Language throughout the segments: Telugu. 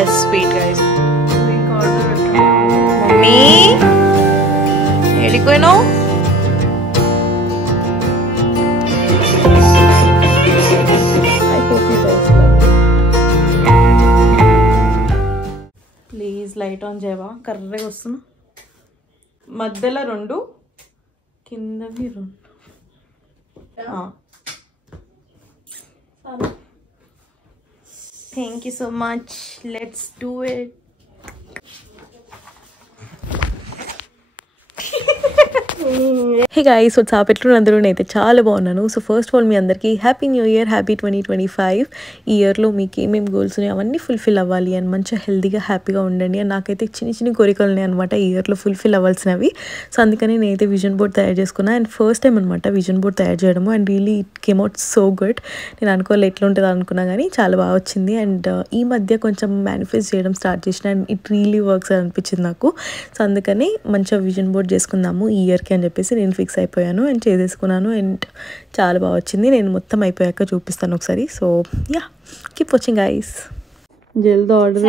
best sweet, guys. Mommy, here you go now. I hope you guys like. Please light on Java. Karre వస్తున్నా. మధ్యలో రెండు కిందవి రెండు. Thank you so much. Let's do it. Hey guys, what's up? ఎట్లున్నారు? నేనైతే చాలా బాగున్నాను. సో ఫస్ట్ ఆఫ్ ఆల్ మీ అందరికీ హ్యాపీ న్యూ ఇయర్, హ్యాపీ 2025. ఈ ఇయర్లో మీకు ఏమేమి గోల్స్ ఉన్నాయో అవన్నీ ఫుల్ఫిల్ అవ్వాలి అని మంచిగా హెల్తీగా హ్యాపీగా ఉండండి. అండ్ నాకైతే చిన్న చిన్న కోరికలు ఉన్నాయి అనమాట ఈ ఇయర్లో ఫుల్ఫిల్ అవ్వాల్సినవి. సో అందుకని నేనైతే విజన్ బోర్డ్ తయారు చేసుకున్నాను. అండ్ ఫస్ట్ టైం అనమాట విజన్ బోర్డ్ తయారు చేయడము. And really it came out so good. నేను అనుకోవాలి ఎట్లా ఉంటుందో అనుకున్నా కానీ చాలా బాగా వచ్చింది. అండ్ ఈ మధ్య కొంచెం మేనిఫెస్ట్ చేయడం స్టార్ట్ చేసిన అండ్ ఇట్ రియలీ వర్క్స్ అని అనిపించింది నాకు. సో అందుకని మంచిగా విజన్ బోర్డ్ చేసుకుందాము ఈ ఇయర్కి అని చెప్పేసి నేను ఫిక్స్ అయిపోయాను అండ్ చేసేసుకున్నాను. అండ్ చాలా బాగా వచ్చింది. నేను మొత్తం అయిపోయాక చూపిస్తాను ఒకసారి. So yeah, keep watching guys. జల్దీ ఆర్డర్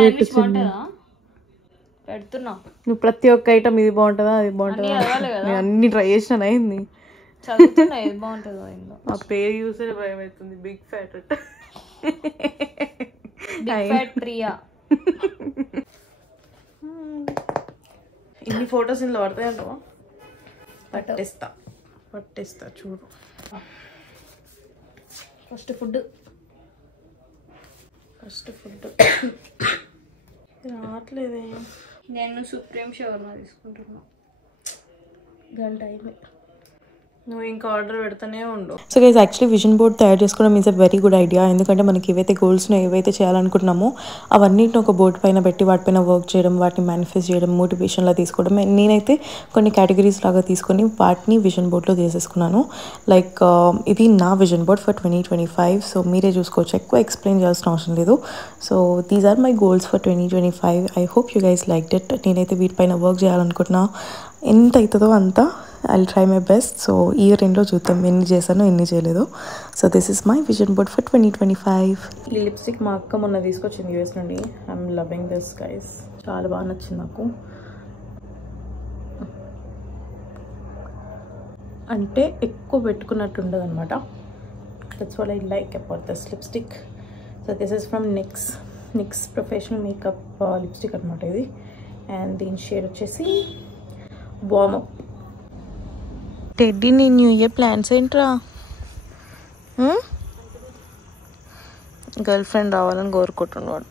పెడుతున్నా. నువ్వు ప్రతి ఒక్క ఐటమ్ ఇది బాగుంటుందా అది బాగుంటుందా నేను అన్ని ట్రై చేసిన అయింది. చదువుతున్నా ఏది బాగుంటుందో ఆ పేరు చూసే భయం అవుతుంది. Big fat Priya. ఇన్ని ఫొటోస్ ఇందులో పడతాయంటావా? పట్టేస్తా చూడు. ఫస్ట్ ఫుడ్ రావట్లేదే. నేను సుప్రీం షవర్మా తీసుకుంటున్నా. గంట అయింది. నువ్వు ఇంకా ఆర్డర్ పెడతానే ఉండు. So guys actually vision board తయారు చేసుకోవడం is a very good idea. ఎందుకంటే మనకి ఏవైతే గోల్స్ను ఏవైతే చేయాలనుకుంటున్నామో అవన్నిటిని ఒక బోర్డు పైన పెట్టి వాటిపైన వర్క్ చేయడం, వాటిని మేనిఫెస్ట్ చేయడం, మోటివేషన్లా తీసుకోవడం. నేనైతే కొన్ని కేటగిరీస్ లాగా తీసుకొని వాటిని విజన్ బోర్డ్లో చేసేసుకున్నాను. లైక్ ఇది నా విజన్ బోర్డ్ ఫర్ 2025. సో మీరే చూసుకోవచ్చు, ఎక్కువ ఎక్స్ప్లెయిన్ చేయాల్సిన అవసరం లేదు. So these are my goals for 2025. I hope you guys like it. నేనైతే వీటిపైన వర్క్ చేయాలనుకుంటున్నా. ఎంత అవుతుందో అంతా I'll try my best. So ఈ ఇయర్ ఎండ్లో చూద్దాం ఎన్ని చేశానో ఎన్ని చేయలేదు. So this is my vision board for 2025. ఈ లిప్స్టిక్ మా అక్క మొన్న తీసుకొచ్చింది యూఎస్ నుండి. I'm loving this guys. చాలా బాగా నచ్చింది నాకు. అంటే ఎక్కువ పెట్టుకున్నట్టు ఉండదు అనమాట. That's what I like about this lipstick. So this is from NYX professional makeup lipstick అనమాట ఇది. అండ్ దీని షేడ్ వచ్చేసి వార్మ్ అప్. టెడ్డీ నీ న్యూ ఇయర్ ప్లాన్స్ ఏంట్రా? గర్ల్ ఫ్రెండ్ రావాలని కోరుకుంటున్నాడు.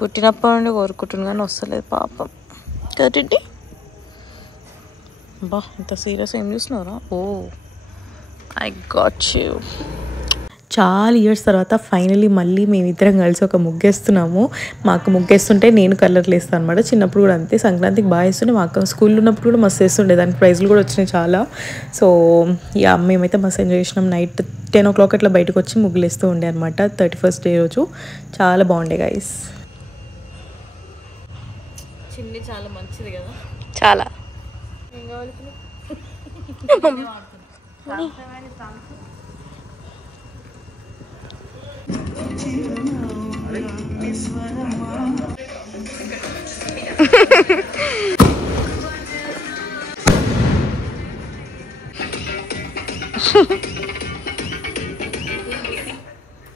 పుట్టినప్పటి నుండి కోరుకుంటున్నాను కానీ వస్తలేదు పాపం. కదా టెడ్డీ? బా ఇంత సీరియస్ ఏం చూస్తున్నారా? ఓ ఐ గాట్ యూ. చాలా ఇయర్స్ తర్వాత ఫైనలీ మళ్ళీ మేమిద్దరం కలిసి ఒక ముగ్గేస్తున్నాము. మా అక్క ముగ్గేస్తుంటే నేను కలర్లు వేస్తాను అనమాట. చిన్నప్పుడు కూడా అంతే. సంక్రాంతికి బాగా వేస్తుండే. మా అక్క స్కూల్లో ఉన్నప్పుడు కూడా మస్తు వేస్తుండే. దానికి ప్రైజ్లు కూడా వచ్చినాయి చాలా. సో యా, మేమైతే మస్తు ఎంజాయ్ చేసినాం. నైట్ 10 o'clock అట్లా బయటకు వచ్చి ముగ్గులు వేస్తూ ఉండే అనమాట 31st డే రోజు. చాలా బాగుండే గైస్. చిన్ని చాలా మంచిది కదా. చాలా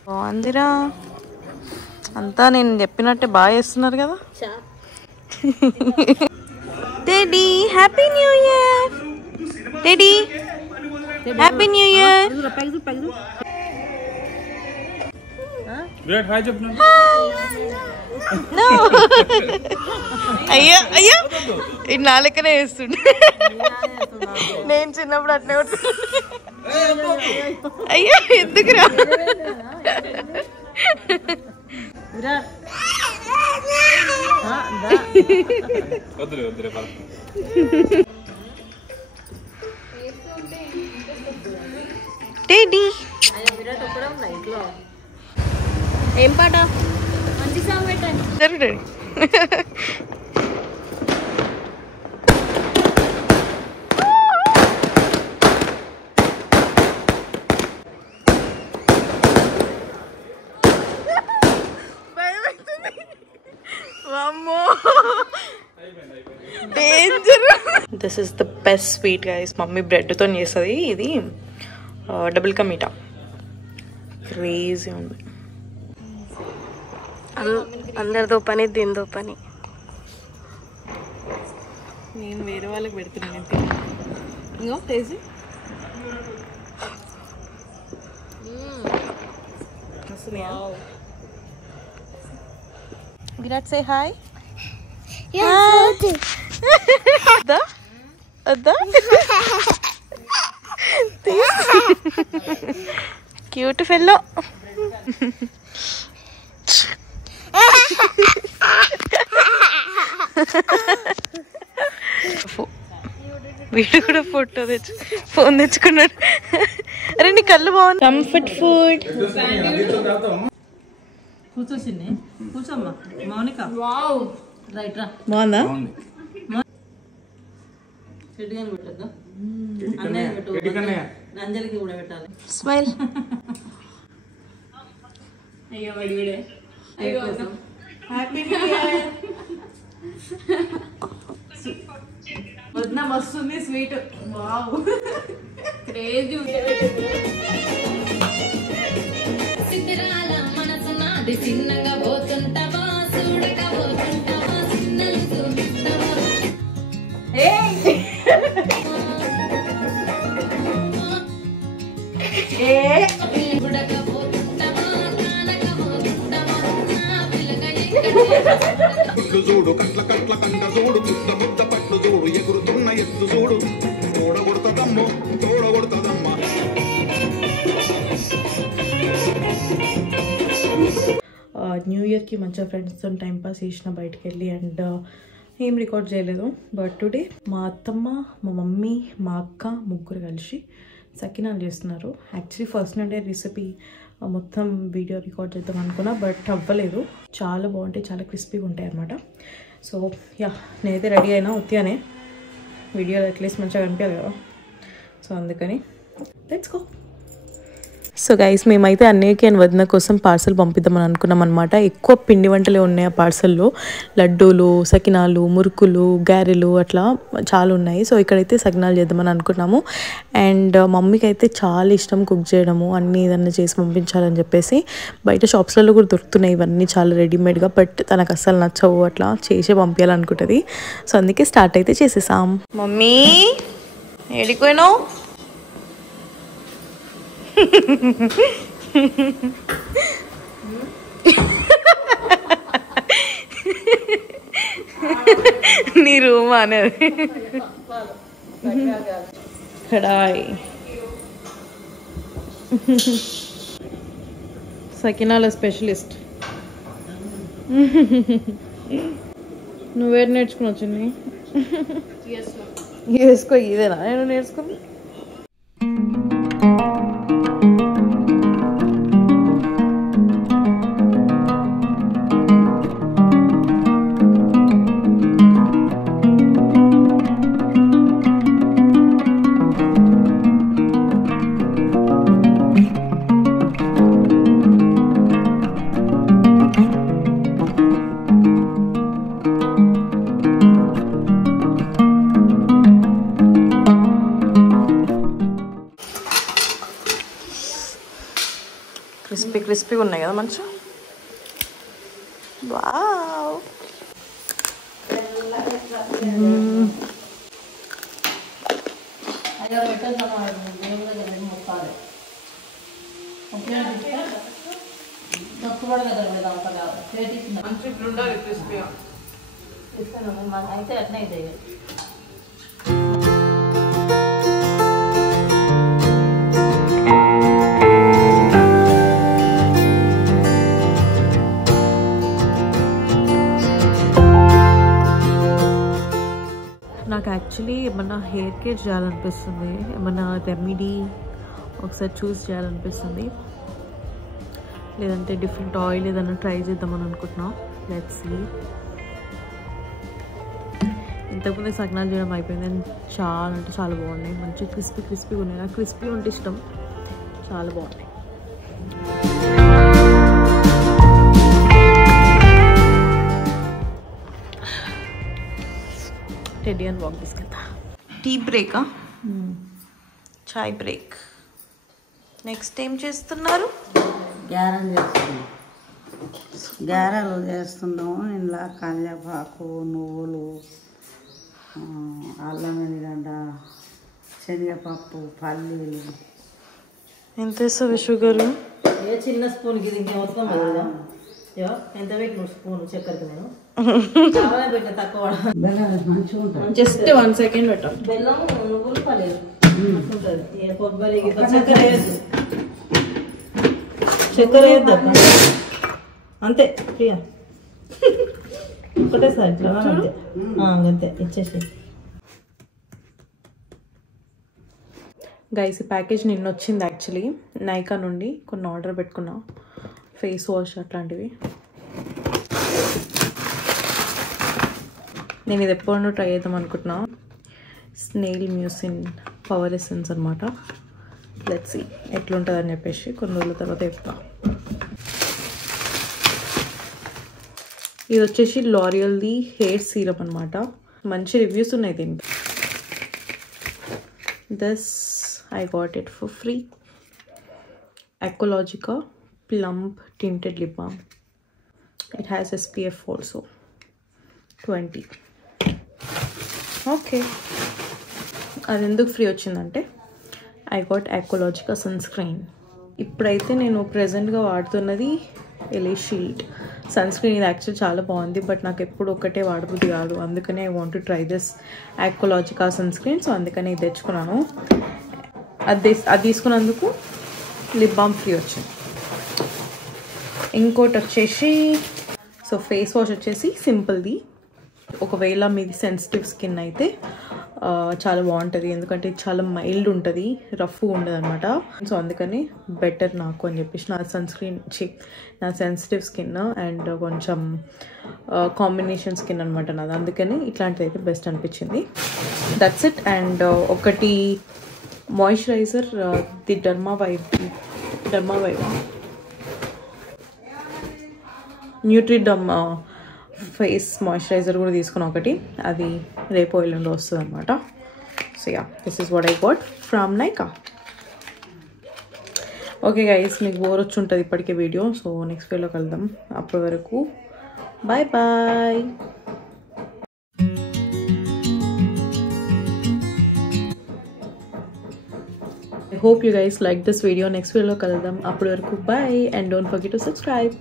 బాగుందిరా. అంతా నేను చెప్పినట్టే బాగా చేస్తున్నారు కదా. Daddy happy new year. Daddy happy new year. అయ్యా అయ్యా ఇది నా లెక్కనే వేస్తుండే. నేను చిన్నప్పుడు అట్లే అయ్యా ఎందుకురా? ఏం పాట? మంచి సాంగ్ పెట్టండి. This is the best sweet guys. Mummy బ్రెడ్తో చేస్తుంది. ఇది డబుల్ కా మీఠా క్రేజీ ఉంది. అందరితో పని దీంతో పని. నేను వేరే వాళ్ళకి పెడుతున్నాను. ఇంకో taste Virat say hi. Cute fellow. వీడు కూడా ఫోటో ఫోన్ తెచ్చుకున్నాడు. అరే నీ కళ్ళు బాగుంది. Comfort food. కూర్చోసింది. కూర్చోమ్మా మౌనిక. రైట్ రా. బాగుందా? చెట్టుగా పెట్టద్దు. అన్నయ్య పెట్టు. అంజలికి కూడా పెట్టాలి. స్మైల్. అయ్యో వడివిడే. హ్యాపీ వదిన వస్తుంది స్వీట్. Wow crazy. చిన్నగా పోతుంటావా చూడకపోతుంటావా చిన్నలు చూపిస్తావా చూడకపోతుంటావా కానకపోతుంటావా నా పిల్లగా చూడు కట్ల కట్ల కంట చూడు ముద్ద ముద్ద పట్లు చూడు ఎగురుతున్న ఎత్తు చూడు తోడగొడతదమ్మో తోడగొడతదమ్మ. న్యూ ఇయర్కి మంచిగా ఫ్రెండ్స్తో టైం పాస్ చేసిన బయటకు వెళ్ళి. అండ్ ఏం రికార్డ్ చేయలేదు. బట్ టుడే మా అత్తమ్మ, మా మమ్మీ, మా అక్క ముగ్గురు కలిసి సకినాలు చేస్తున్నారు. యాక్చువల్లీ ఫస్ట్ నుండే రెసిపీ మొత్తం వీడియో రికార్డ్ చేద్దాం అనుకున్నా, బట్ అవ్వలేదు. చాలా బాగుంటాయి, చాలా క్రిస్పీగా ఉంటాయి అన్నమాట. సో యా, నేనైతే రెడీ అయినా. ఉత్తిగానే వీడియోలో అట్లీస్ట్ మంచిగా కనిపించాలి కదా. సో అందుకని లెట్స్ గో. సో గైస్, మేమైతే అన్నయ్యకి అండ్ వదిన కోసం పార్సల్ పంపిద్దామని అనుకున్నాం అనమాట. ఎక్కువ పిండి వంటలే ఉన్నాయి ఆ పార్సల్లో. లడ్డూలు, సకినాలు, మురుకులు, గారెలు అట్లా చాలా ఉన్నాయి. సో ఇక్కడైతే సకినాలు చేద్దామని అనుకున్నాము. అండ్ మమ్మీకి అయితే చాలా ఇష్టం కుక్ చేయడము, అన్నీ ఏదన్నా చేసి పంపించాలని చెప్పేసి. బయట షాప్స్లలో కూడా దొరుకుతున్నాయి ఇవన్నీ చాలా రెడీమేడ్గా. బట్ తనకు అస్సలు నచ్చవు, అట్లా చేసే పంపించాలనుకుంటుంది. సో అందుకే స్టార్ట్ అయితే చేసేసాం. మమ్మీ ఏడిపోయినావు? నీ రూమ్ అనేది కడాయి. సకినాల స్పెషలిస్ట్. నువ్వేరు నేర్చుకుని వచ్చింది? వేసుకో. ఇదేనా నేను నేర్చుకుని? క్రిస్పీగా ఉన్నాయి కదా మంచిగా. వావ్. అయితే అట్నే అవుతాయి. నాకు యాక్చువల్లీ ఏమన్నా హెయిర్ కేర్ చేయాలనిపిస్తుంది, ఏమన్నా రెమెడీ ఒకసారి చూస్ చేయాలనిపిస్తుంది. లేదంటే డిఫరెంట్ ఆయిల్ ఏదైనా ట్రై చేద్దామని అనుకుంటున్నా. Let's see. ఇంతకుముందే సకినాలు చేయడం అయిపోయింది. అండ్ చాలా అంటే చాలా బాగున్నాయి. మంచి క్రిస్పీగా ఉన్నాయి. నాకు క్రిస్పీ ఉంటే ఇష్టం. చాలా బాగున్నాయి. టెడ్డీ అని వాక్ తీసుకెళ్తా. టీ బ్రేకా? చాయ్ బ్రేక్. నెక్స్ట్ ఏం చేస్తున్నారు? గారెలు చేస్తున్నాము. ఇంట్లో కల్యపాకు, నువ్వులు, అల్లం వెల్లిగడ్డ, శనగపప్పు, పల్లీలు. ఎంత వేస్తావు షుగర్? ఏ చిన్న స్పూన్కి ఇది ఇంకేమవుతాం కదా. ఎంత పెట్టిన స్పూన్ చక్కెరకి నేను చాలా పెట్టిన తక్కువ. బెల్లం మంచిగా ఉంటుంది. జస్ట్ 1 సెకండ్ పెట్టాలి. బెల్లం, నువ్వులు, పల్లీలు ఉంటుంది. కొబ్బరి చక్కెర వేయద్దు. చక్కెర వేయద్దు అంతే. ప్రియా ఒకటేసారి ఇట్లా అంతే. అంతే ఇచ్చేసి. గైస్ ఈ ప్యాకేజ్ నిన్న వచ్చింది యాక్చువల్లీ నైకా నుండి. కొన్ని ఆర్డర్ పెట్టుకున్నా, ఫేస్ వాష్ అట్లాంటివి. నేను ఇది ఎప్పుడూ ట్రై చేద్దాం అనుకుంటున్నా. స్నేల్ మ్యూసిన్ పవర్ ఎసెన్స్ అనమాట. లెట్స్ సీ ఎట్లుంటుందని చెప్పేసి కొన్ని రోజుల తర్వాత చెప్తా. ఇది వచ్చేసి లారియల్ది హెయిర్ సీరం అనమాట. మంచి రివ్యూస్ ఉన్నాయి దీనికి. This I got it for free. Ecologica Plump Tinted Lip Balm. It has SPF also 20. Okay. అది ఎందుకు ఫ్రీ వచ్చిందంటే I got Ecologica Sunscreen. ఇప్పుడైతే నేను ప్రెజెంట్గా వాడుతున్నది ఎలీ షీల్డ్ సన్ స్క్రీన్. ఇది యాక్చువల్ చాలా బాగుంది, బట్ నాకు ఎప్పుడు ఒక్కటే వాడబుద్ధి కాదు. అందుకనే I want to try this Ecologica sunscreen. So అందుకనే ఇది తెచ్చుకున్నాను. అది తీసుకున్నందుకు లిప్ బామ్ ఫ్రీ వచ్చింది. ఇంకోటి వచ్చేసి సో ఫేస్ వాష్ వచ్చేసి సింపుల్ది. ఒకవేళ మీది సెన్సిటివ్ స్కిన్ అయితే చాలా బాగుంటుంది, ఎందుకంటే చాలా మైల్డ్ ఉంటుంది, రఫ్ ఉండదు అనమాట. సో అందుకని బెటర్ నాకు అని చెప్పేసి నా నా సెన్సిటివ్ స్కిన్ అండ్ కొంచెం కాంబినేషన్ స్కిన్ అనమాట నాది. అందుకని ఇట్లాంటిది అయితే బెస్ట్ అనిపించింది. That's it. అండ్ ఒకటి మాయిశ్చరైజర్ ది డర్మా వైవ్ న్యూట్రిడమ్ ఫేస్ మాయిశ్చరైజర్ కూడా తీసుకున్న ఒకటి. అది రేపు ఎల్లుండి వస్తుంది అనమాట. So ya, this is what I got from Nykaa. Okay guys, మీకు బోర్ వచ్చి ఉంటుంది ఇప్పటికే వీడియో. సో నెక్స్ట్ వీడియోలో కలుద్దాం. అప్పటి వరకు bye bye. I hope you guys like this video. Next video lo kaladam. Appudu varaku bye, and don't forget to subscribe.